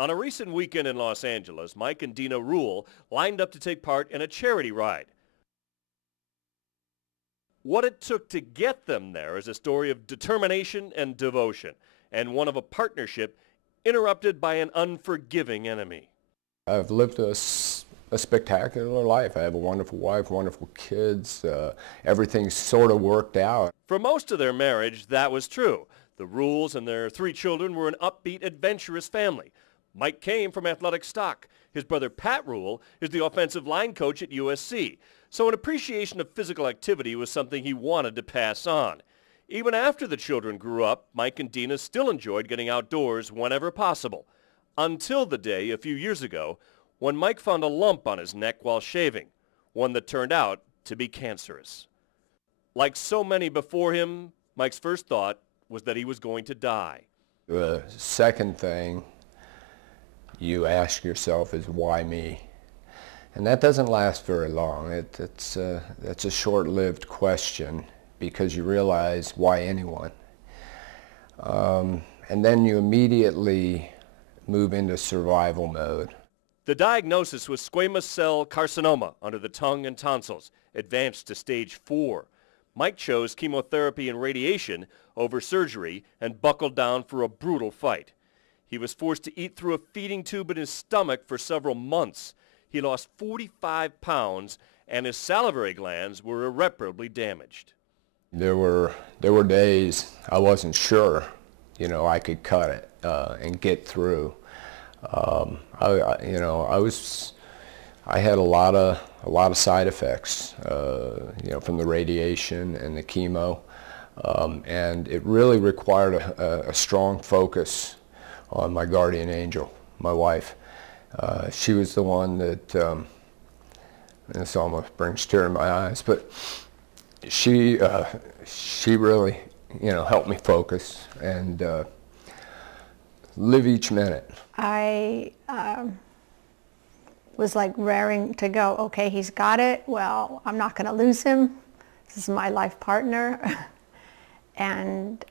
On a recent weekend in Los Angeles, Mike and Dina Ruel lined up to take part in a charity ride. What it took to get them there is a story of determination and devotion, and one of a partnership interrupted by an unforgiving enemy. I've lived a spectacular life. I have a wonderful wife, wonderful kids. Everything's sort of worked out. For most of their marriage, that was true. The Ruels and their 3 children were an upbeat, adventurous family. Mike came from athletic stock. His brother Pat Ruel is the offensive line coach at USC. So an appreciation of physical activity was something he wanted to pass on. Even after the children grew up, Mike and Dina still enjoyed getting outdoors whenever possible. Until the day a few years ago when Mike found a lump on his neck while shaving, one that turned out to be cancerous. Like so many before him, Mike's first thought was that he was going to die. The second thing you ask yourself is, why me? And that doesn't last very long. That's a short-lived question, because you realize, why anyone? And then you immediately move into survival mode. The diagnosis was squamous cell carcinoma under the tongue and tonsils, advanced to stage 4. Mike chose chemotherapy and radiation over surgery and buckled down for a brutal fight. He was forced to eat through a feeding tube in his stomach for several months. He lost 45 pounds, and his salivary glands were irreparably damaged. There were days I wasn't sure, I could cut it and get through. I had a lot of side effects, from the radiation and the chemo, and it really required a strong focus on my guardian angel, my wife. She was the one that, and this almost brings tears in my eyes, but she really, helped me focus and live each minute. I was like raring to go. Okay, he's got it. Well, I'm not going to lose him. This is my life partner. And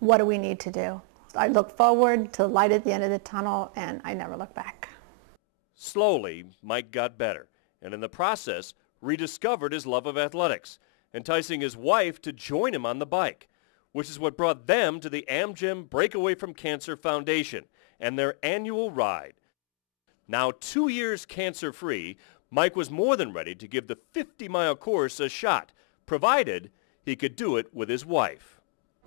what do we need to do? I look forward to the light at the end of the tunnel, and I never look back. Slowly, Mike got better, and in the process, rediscovered his love of athletics, enticing his wife to join him on the bike, which is what brought them to the Amgen Breakaway from Cancer Foundation and their annual ride. Now 2 years cancer-free, Mike was more than ready to give the 50-mile course a shot, provided he could do it with his wife.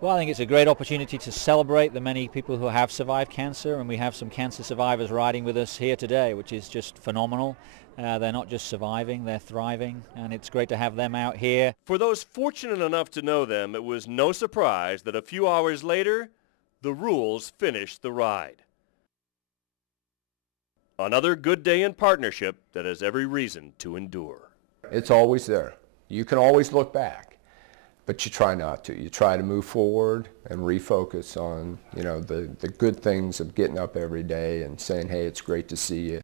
Well, I think it's a great opportunity to celebrate the many people who have survived cancer, and we have some cancer survivors riding with us here today, which is just phenomenal. They're not just surviving, they're thriving, and it's great to have them out here. For those fortunate enough to know them, it was no surprise that a few hours later, the Ruels finished the ride. Another good day in partnership that has every reason to endure. It's always there. You can always look back. But you try not to. You try to move forward and refocus on, the good things of getting up every day and saying, hey, it's great to see you.